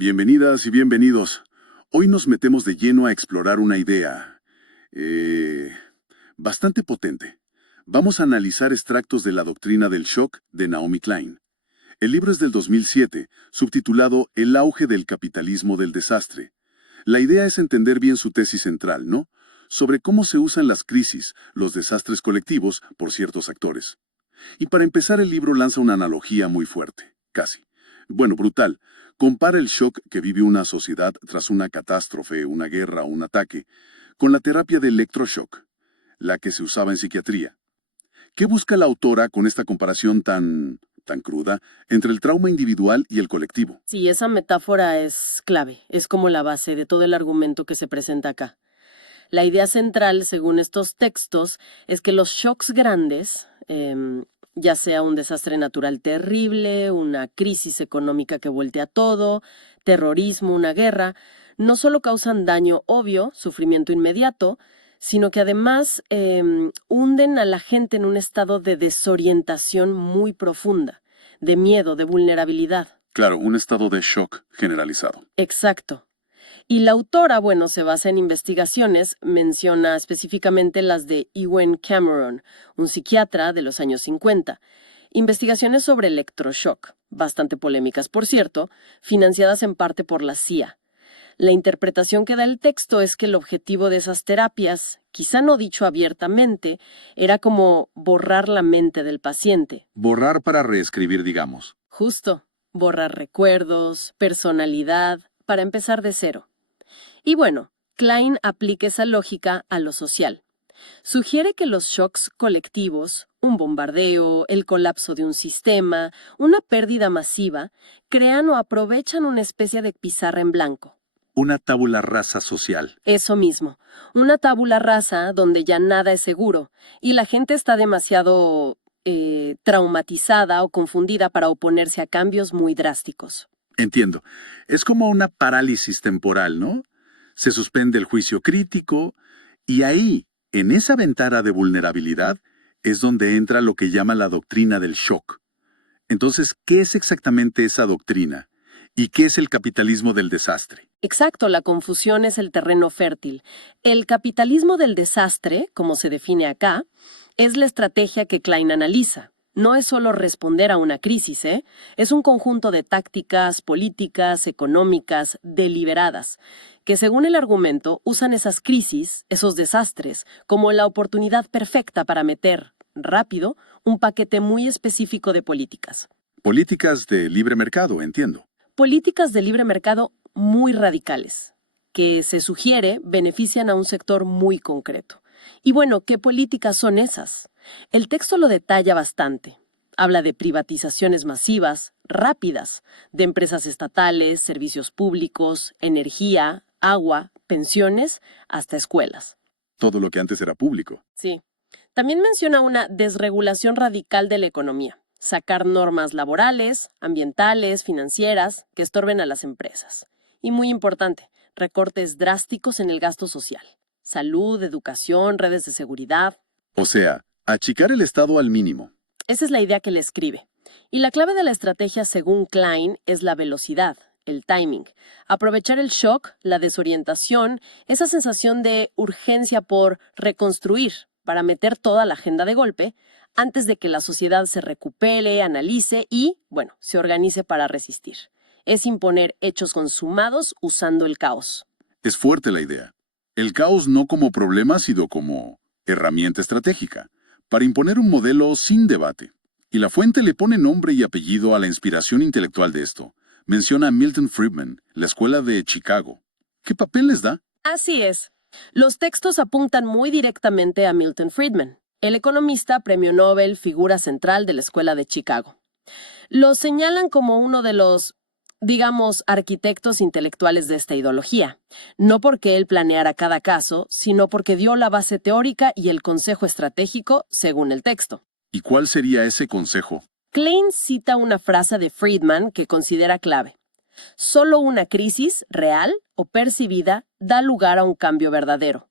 Bienvenidas y bienvenidos. Hoy nos metemos de lleno a explorar una idea bastante potente. Vamos a analizar extractos de la doctrina del shock de Naomi Klein. El libro es del 2007, subtitulado El auge del capitalismo del desastre. La idea es entender bien su tesis central, ¿no? Sobre cómo se usan las crisis, los desastres colectivos, por ciertos actores. Y para empezar, el libro lanza una analogía muy fuerte, casi. Bueno, brutal. Compara el shock que vive una sociedad tras una catástrofe, una guerra o un ataque, con la terapia de electroshock, la que se usaba en psiquiatría. ¿Qué busca la autora con esta comparación tan cruda entre el trauma individual y el colectivo? Sí, esa metáfora es clave, es como la base de todo el argumento que se presenta acá. La idea central, según estos textos, es que los shocks grandes, ya sea un desastre natural terrible, una crisis económica que voltea todo, terrorismo, una guerra, no solo causan daño obvio, sufrimiento inmediato, sino que además hunden a la gente en un estado de desorientación muy profunda, de miedo, de vulnerabilidad. Claro, un estado de shock generalizado. Exacto. Y la autora, bueno, se basa en investigaciones, menciona específicamente las de Ewen Cameron, un psiquiatra de los años 50. Investigaciones sobre electroshock, bastante polémicas, por cierto, financiadas en parte por la CIA. La interpretación que da el texto es que el objetivo de esas terapias, quizá no dicho abiertamente, era como borrar la mente del paciente. Borrar para reescribir, digamos. Justo, borrar recuerdos, personalidad, para empezar de cero. Y bueno, Klein aplica esa lógica a lo social. Sugiere que los shocks colectivos, un bombardeo, el colapso de un sistema, una pérdida masiva, crean o aprovechan una especie de pizarra en blanco. Una tabula rasa social. Eso mismo, una tabula rasa donde ya nada es seguro y la gente está demasiado traumatizada o confundida para oponerse a cambios muy drásticos. Entiendo. Es como una parálisis temporal, ¿no? Se suspende el juicio crítico y ahí, en esa ventana de vulnerabilidad, es donde entra lo que llama la doctrina del shock. Entonces, ¿qué es exactamente esa doctrina? ¿Y qué es el capitalismo del desastre? Exacto, la confusión es el terreno fértil. El capitalismo del desastre, como se define acá, es la estrategia que Klein analiza. No es solo responder a una crisis, es un conjunto de tácticas, políticas, económicas, deliberadas, que según el argumento usan esas crisis, esos desastres, como la oportunidad perfecta para meter, rápido, un paquete muy específico de políticas. Políticas de libre mercado, entiendo. Políticas de libre mercado muy radicales, que se sugiere benefician a un sector muy concreto. Y bueno, ¿qué políticas son esas? El texto lo detalla bastante. Habla de privatizaciones masivas, rápidas, de empresas estatales, servicios públicos, energía, agua, pensiones, hasta escuelas. Todo lo que antes era público. Sí. También menciona una desregulación radical de la economía. Sacar normas laborales, ambientales, financieras, que estorben a las empresas. Y muy importante, recortes drásticos en el gasto social. Salud, educación, redes de seguridad. O sea, achicar el Estado al mínimo. Esa es la idea que le escribe. Y la clave de la estrategia, según Klein, es la velocidad, el timing. Aprovechar el shock, la desorientación, esa sensación de urgencia por reconstruir, para meter toda la agenda de golpe, antes de que la sociedad se recupere, analice y, bueno, se organice para resistir. Es imponer hechos consumados usando el caos. Es fuerte la idea. El caos no como problema, sino como herramienta estratégica, para imponer un modelo sin debate. Y la fuente le pone nombre y apellido a la inspiración intelectual de esto. Menciona a Milton Friedman, la escuela de Chicago. ¿Qué papel les da? Así es. Los textos apuntan muy directamente a Milton Friedman, el economista, premio Nobel, figura central de la escuela de Chicago. Lo señalan como uno de los, digamos, arquitectos intelectuales de esta ideología, no porque él planeara cada caso, sino porque dio la base teórica y el consejo estratégico según el texto. ¿Y cuál sería ese consejo? Klein cita una frase de Friedman que considera clave. Solo una crisis, real o percibida, da lugar a un cambio verdadero.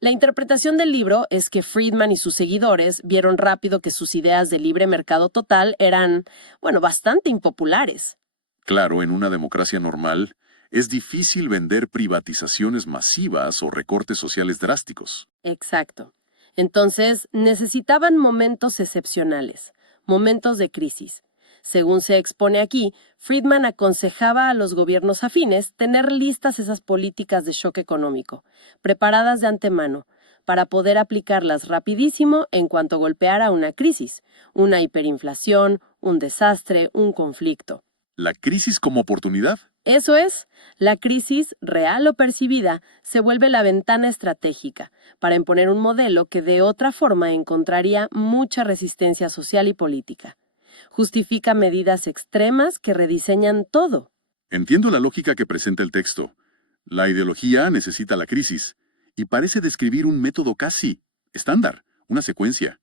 La interpretación del libro es que Friedman y sus seguidores vieron rápido que sus ideas de libre mercado total eran, bueno, bastante impopulares. Claro, en una democracia normal, Es difícil vender privatizaciones masivas o recortes sociales drásticos. Exacto. Entonces, necesitaban momentos excepcionales, momentos de crisis. Según se expone aquí, Friedman aconsejaba a los gobiernos afines tener listas esas políticas de shock económico, preparadas de antemano, para poder aplicarlas rapidísimo en cuanto golpeara una crisis, una hiperinflación, un desastre, un conflicto. ¿La crisis como oportunidad? Eso es, la crisis, real o percibida, se vuelve la ventana estratégica para imponer un modelo que de otra forma encontraría mucha resistencia social y política. Justifica medidas extremas que rediseñan todo. Entiendo la lógica que presenta el texto. La ideología necesita la crisis y parece describir un método casi estándar, una secuencia.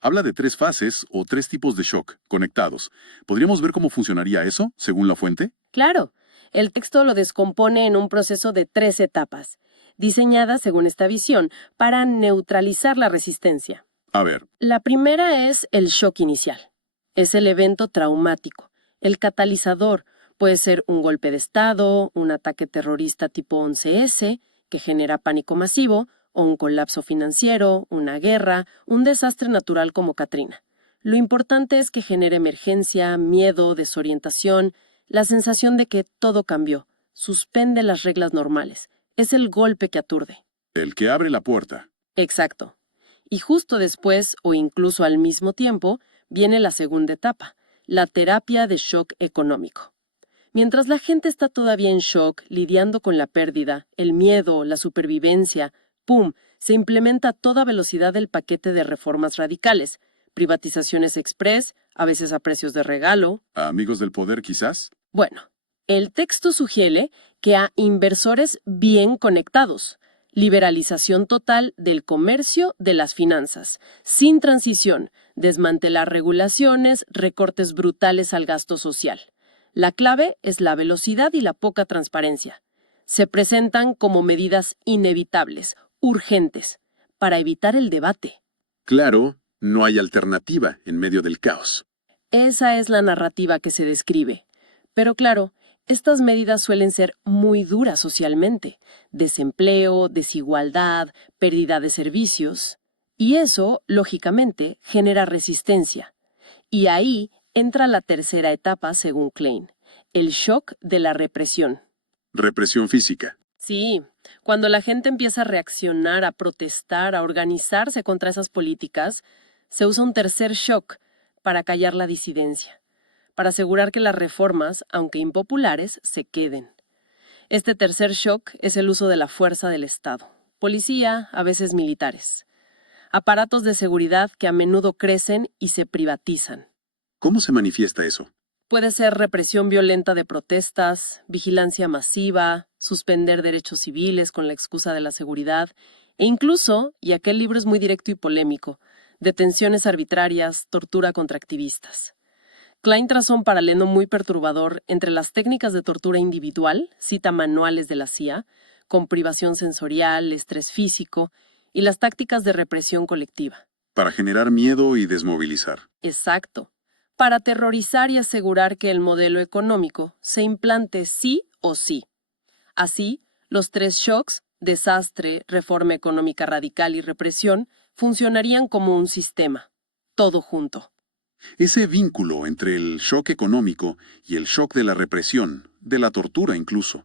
Habla de 3 fases o 3 tipos de shock conectados. ¿Podríamos ver cómo funcionaría eso, según la fuente? Claro, el texto lo descompone en un proceso de 3 etapas, diseñadas según esta visión para neutralizar la resistencia. A ver, La primera es el shock inicial. Es el evento traumático, el catalizador. Puede ser un golpe de Estado, un ataque terrorista tipo 11S, que genera pánico masivo, o un colapso financiero, una guerra, un desastre natural como Katrina. Lo importante es que genere emergencia, miedo, desorientación, la sensación de que todo cambió, suspende las reglas normales. Es el golpe que aturde. el que abre la puerta. Exacto. Y justo después, o incluso al mismo tiempo, viene la segunda etapa, la terapia de shock económico. Mientras la gente está todavía en shock, lidiando con la pérdida, el miedo, la supervivencia, ¡pum!, se implementa a toda velocidad el paquete de reformas radicales, privatizaciones express, a veces a precios de regalo. ¿A amigos del poder, quizás? Bueno, el texto sugiere que a inversores bien conectados, liberalización total del comercio, de las finanzas, sin transición, desmantelar regulaciones, recortes brutales al gasto social. La clave es la velocidad y la poca transparencia. Se presentan como medidas inevitables, urgentes, para evitar el debate. Claro, no hay alternativa en medio del caos. Esa es la narrativa que se describe. Pero claro, estas medidas suelen ser muy duras socialmente. Desempleo, desigualdad, pérdida de servicios. Y eso, lógicamente, genera resistencia. Y ahí entra la tercera etapa, según Klein, el shock de la represión. Represión física. Sí, cuando la gente empieza a reaccionar, a protestar, a organizarse contra esas políticas, se usa un tercer shock para callar la disidencia, para asegurar que las reformas, aunque impopulares, se queden. Este tercer shock es el uso de la fuerza del Estado, policía, a veces militares, aparatos de seguridad que a menudo crecen y se privatizan. ¿Cómo se manifiesta eso? Puede ser represión violenta de protestas, vigilancia masiva, suspender derechos civiles con la excusa de la seguridad, e incluso, y aquel libro es muy directo y polémico, detenciones arbitrarias, tortura contra activistas. Klein trazó un paralelo muy perturbador entre las técnicas de tortura individual, cita manuales de la CIA, con privación sensorial, estrés físico, y las tácticas de represión colectiva. Para generar miedo y desmovilizar. Exacto. Para aterrorizar y asegurar que el modelo económico se implante sí o sí. Así, los 3 shocks, desastre, reforma económica radical y represión, funcionarían como un sistema, todo junto. Ese vínculo entre el shock económico y el shock de la represión, de la tortura incluso,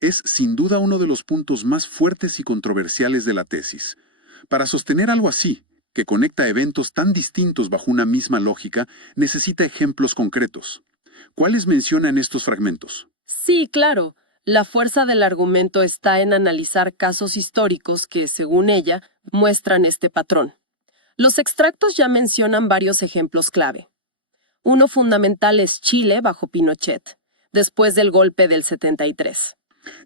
es sin duda uno de los puntos más fuertes y controversiales de la tesis. Para sostener algo así, que conecta eventos tan distintos bajo una misma lógica, necesita ejemplos concretos. ¿Cuáles menciona en estos fragmentos? Sí, claro. La fuerza del argumento está en analizar casos históricos que, según ella, muestran este patrón. Los extractos ya mencionan varios ejemplos clave. Uno fundamental es Chile bajo Pinochet, después del golpe del 73.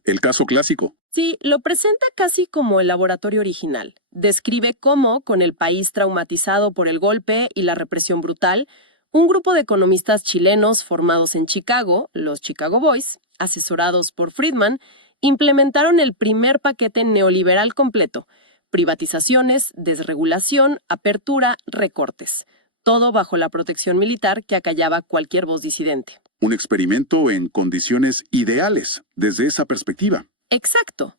El caso clásico. Sí, lo presenta casi como el laboratorio original. Describe cómo, con el país traumatizado por el golpe y la represión brutal, un grupo de economistas chilenos formados en Chicago, los Chicago Boys, asesorados por Friedman, implementaron el primer paquete neoliberal completo: privatizaciones, desregulación, apertura, recortes. Todo bajo la protección militar que acallaba cualquier voz disidente. Un experimento en condiciones ideales, desde esa perspectiva. Exacto.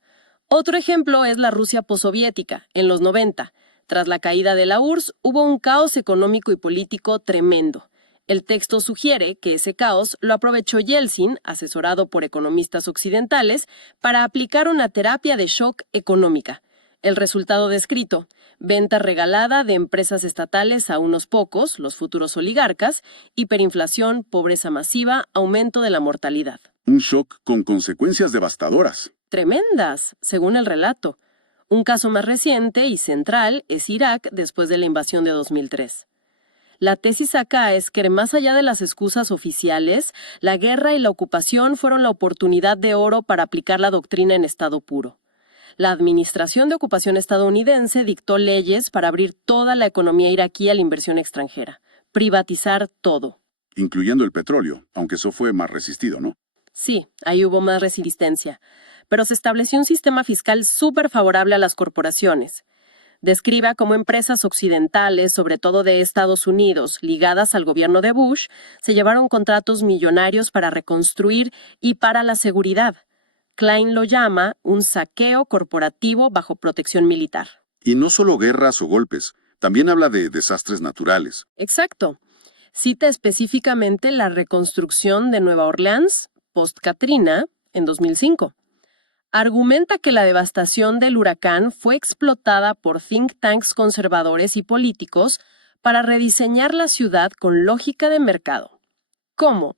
Otro ejemplo es la Rusia possoviética, en los 90. Tras la caída de la URSS, hubo un caos económico y político tremendo. El texto sugiere que ese caos lo aprovechó Yeltsin, asesorado por economistas occidentales, para aplicar una terapia de shock económica. El resultado descrito: venta regalada de empresas estatales a unos pocos, los futuros oligarcas, hiperinflación, pobreza masiva, aumento de la mortalidad. Un shock con consecuencias devastadoras. Tremendas, según el relato. Un caso más reciente y central es Irak después de la invasión de 2003. La tesis acá es que, más allá de las excusas oficiales, la guerra y la ocupación fueron la oportunidad de oro para aplicar la doctrina en estado puro. La Administración de Ocupación estadounidense dictó leyes para abrir toda la economía iraquí a la inversión extranjera, privatizar todo. Incluyendo el petróleo, aunque eso fue más resistido, ¿no? Sí, ahí hubo más resistencia, pero se estableció un sistema fiscal súper favorable a las corporaciones. Describe cómo empresas occidentales, sobre todo de Estados Unidos, ligadas al gobierno de Bush, se llevaron contratos millonarios para reconstruir y para la seguridad. Klein lo llama un saqueo corporativo bajo protección militar. Y no solo guerras o golpes, también habla de desastres naturales. Exacto. Cita específicamente la reconstrucción de Nueva Orleans, post-Katrina, en 2005. Argumenta que la devastación del huracán fue explotada por think tanks conservadores y políticos para rediseñar la ciudad con lógica de mercado. ¿Cómo?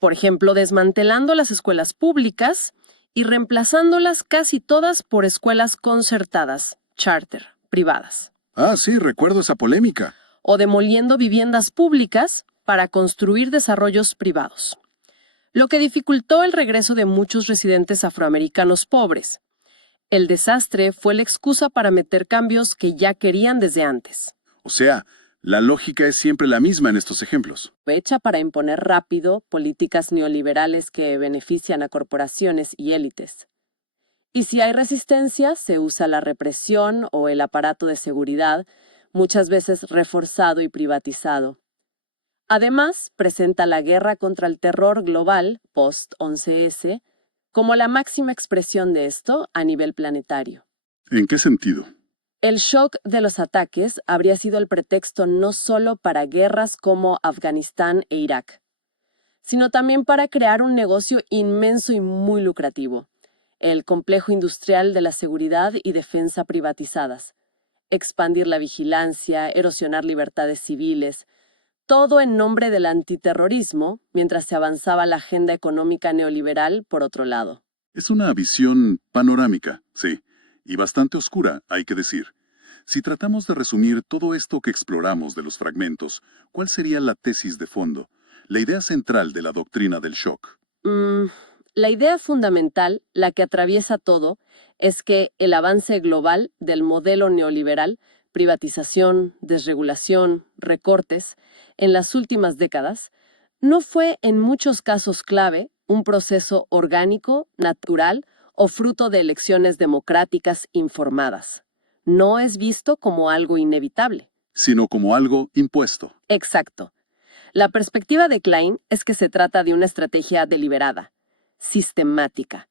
Por ejemplo, desmantelando las escuelas públicas y reemplazándolas casi todas por escuelas concertadas, charter, privadas. Ah, sí, recuerdo esa polémica. O demoliendo viviendas públicas para construir desarrollos privados, lo que dificultó el regreso de muchos residentes afroamericanos pobres. El desastre fue la excusa para meter cambios que ya querían desde antes. O sea, la lógica es siempre la misma en estos ejemplos. Hecha para imponer rápido políticas neoliberales que benefician a corporaciones y élites. Y si hay resistencia, se usa la represión o el aparato de seguridad, muchas veces reforzado y privatizado. Además, presenta la guerra contra el terror global, post-11S, como la máxima expresión de esto a nivel planetario. ¿En qué sentido? El shock de los ataques habría sido el pretexto no solo para guerras como Afganistán e Irak, sino también para crear un negocio inmenso y muy lucrativo, el complejo industrial de la seguridad y defensa privatizadas, expandir la vigilancia, erosionar libertades civiles, todo en nombre del antiterrorismo, mientras se avanzaba la agenda económica neoliberal por otro lado. Es una visión panorámica, sí, y bastante oscura, hay que decir. Si tratamos de resumir todo esto que exploramos de los fragmentos, ¿cuál sería la tesis de fondo, la idea central de la doctrina del shock? La idea fundamental, la que atraviesa todo, es que el avance global del modelo neoliberal, privatización, desregulación, recortes, en las últimas décadas, no fue en muchos casos clave un proceso orgánico, natural o fruto de elecciones democráticas informadas. No es visto como algo inevitable, Sino como algo impuesto. Exacto. La perspectiva de Klein es que se trata de una estrategia deliberada, sistemática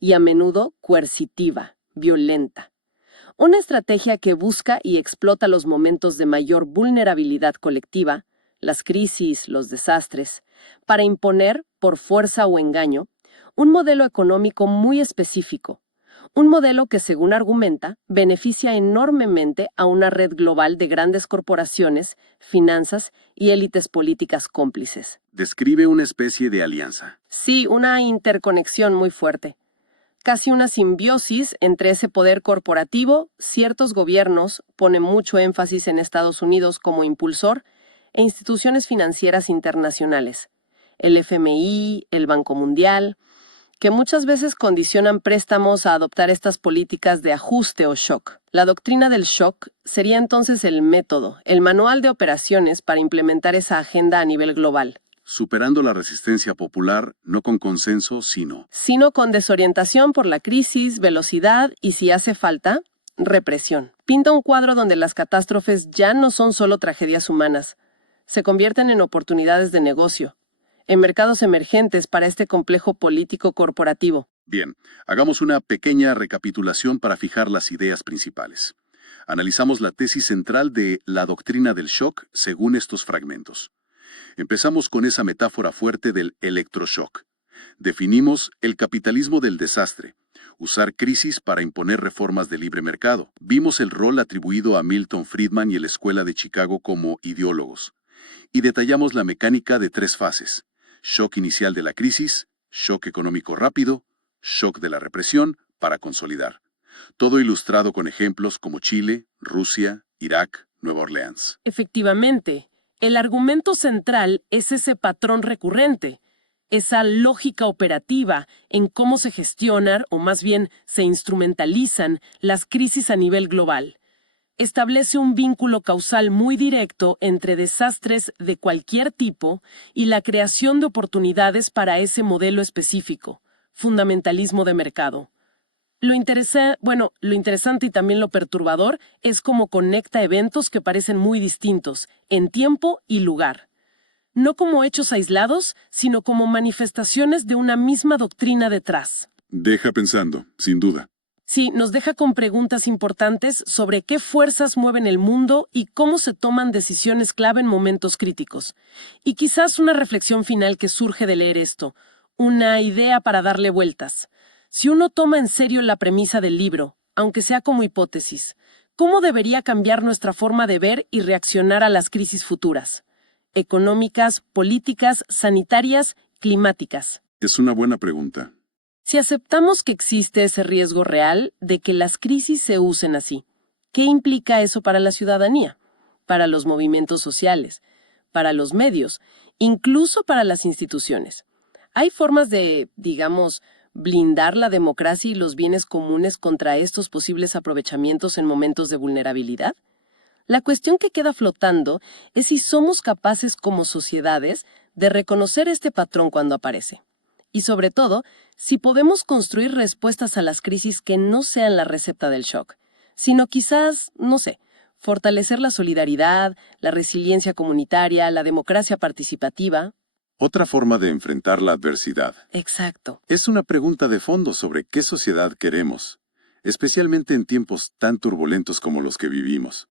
y a menudo coercitiva, violenta. Una estrategia que busca y explota los momentos de mayor vulnerabilidad colectiva, las crisis, los desastres, para imponer, por fuerza o engaño, un modelo económico muy específico, un modelo que, según argumenta, beneficia enormemente a una red global de grandes corporaciones, finanzas y élites políticas cómplices. Describe una especie de alianza. Sí, una interconexión muy fuerte. Casi una simbiosis entre ese poder corporativo. Ciertos gobiernos ponen mucho énfasis en Estados Unidos como impulsor e instituciones financieras internacionales, el FMI, el Banco Mundial, que muchas veces condicionan préstamos a adoptar estas políticas de ajuste o shock. La doctrina del shock sería entonces el método, el manual de operaciones para implementar esa agenda a nivel global. Superando la resistencia popular, no con consenso, sino con desorientación por la crisis, velocidad y, si hace falta, represión. Pinta un cuadro donde las catástrofes ya no son solo tragedias humanas, se convierten en oportunidades de negocio, en mercados emergentes para este complejo político corporativo. Bien, hagamos una pequeña recapitulación para fijar las ideas principales. Analizamos la tesis central de la doctrina del shock según estos fragmentos. Empezamos con esa metáfora fuerte del electroshock. Definimos el capitalismo del desastre, usar crisis para imponer reformas de libre mercado. Vimos el rol atribuido a Milton Friedman y la Escuela de Chicago como ideólogos. Y detallamos la mecánica de 3 fases: shock inicial de la crisis, shock económico rápido, shock de la represión para consolidar. Todo ilustrado con ejemplos como Chile, Rusia, Irak, Nueva Orleans. Efectivamente, el argumento central es ese patrón recurrente, esa lógica operativa en cómo se gestionan, o más bien se instrumentalizan, las crisis a nivel global. Establece un vínculo causal muy directo entre desastres de cualquier tipo y la creación de oportunidades para ese modelo específico, fundamentalismo de mercado. Lo interesante y también lo perturbador es cómo conecta eventos que parecen muy distintos, en tiempo y lugar. No como hechos aislados, sino como manifestaciones de una misma doctrina detrás. Deja pensando, sin duda. Sí, nos deja con preguntas importantes sobre qué fuerzas mueven el mundo y cómo se toman decisiones clave en momentos críticos. Y quizás una reflexión final que surge de leer esto, una idea para darle vueltas. Si uno toma en serio la premisa del libro, aunque sea como hipótesis, ¿cómo debería cambiar nuestra forma de ver y reaccionar a las crisis futuras? Económicas, políticas, sanitarias, climáticas. Es una buena pregunta. Si aceptamos que existe ese riesgo real de que las crisis se usen así, ¿qué implica eso para la ciudadanía, para los movimientos sociales, para los medios, incluso para las instituciones? ¿Hay formas de, digamos, blindar la democracia y los bienes comunes contra estos posibles aprovechamientos en momentos de vulnerabilidad? La cuestión que queda flotando es si somos capaces como sociedades de reconocer este patrón cuando aparece. Y sobre todo, si podemos construir respuestas a las crisis que no sean la receta del shock, sino quizás, fortalecer la solidaridad, la resiliencia comunitaria, la democracia participativa. Otra forma de enfrentar la adversidad. Exacto. Es una pregunta de fondo sobre qué sociedad queremos, especialmente en tiempos tan turbulentos como los que vivimos.